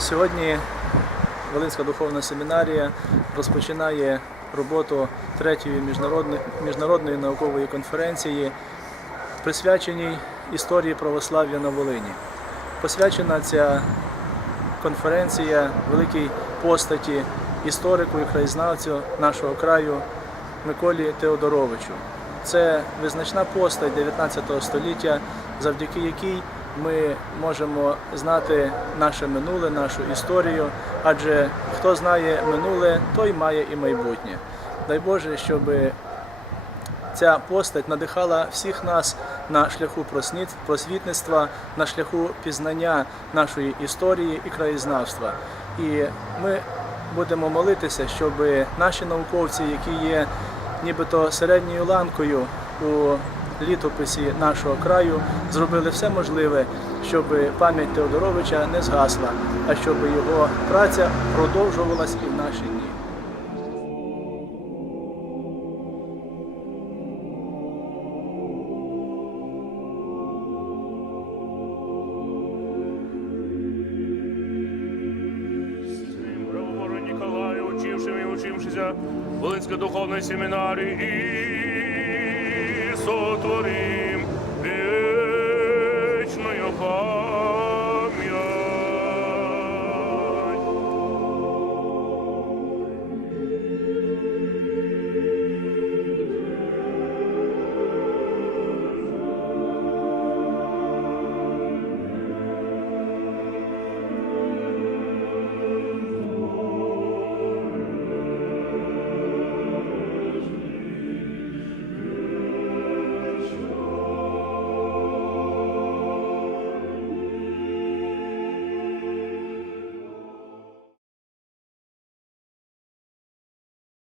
Сьогодні Волинська духовна семінарія розпочинає роботу третьої міжнародної, міжнародної наукової конференції, присвяченій історії православ'я на Волині. Посвячена ця конференція великій постаті історику і краєзнавцю нашого краю Миколі Теодоровичу. Це визначна постать 19 століття, завдяки якій ми можемо знати наше минуле, нашу історію, адже хто знає минуле, той має і майбутнє. Дай Боже, щоб ця постать надихала всіх нас на шляху просвіт- просвітництва, на шляху пізнання нашої історії і краєзнавства. І ми будемо молитися, щоб наші науковці, які є нібито середньою ланкою у літописі нашого краю, зробили все можливе, щоб пам'ять Теодоровича не згасла, а щоб його праця продовжувалась і в наші дні. Ніколаю, і учившися семінарії і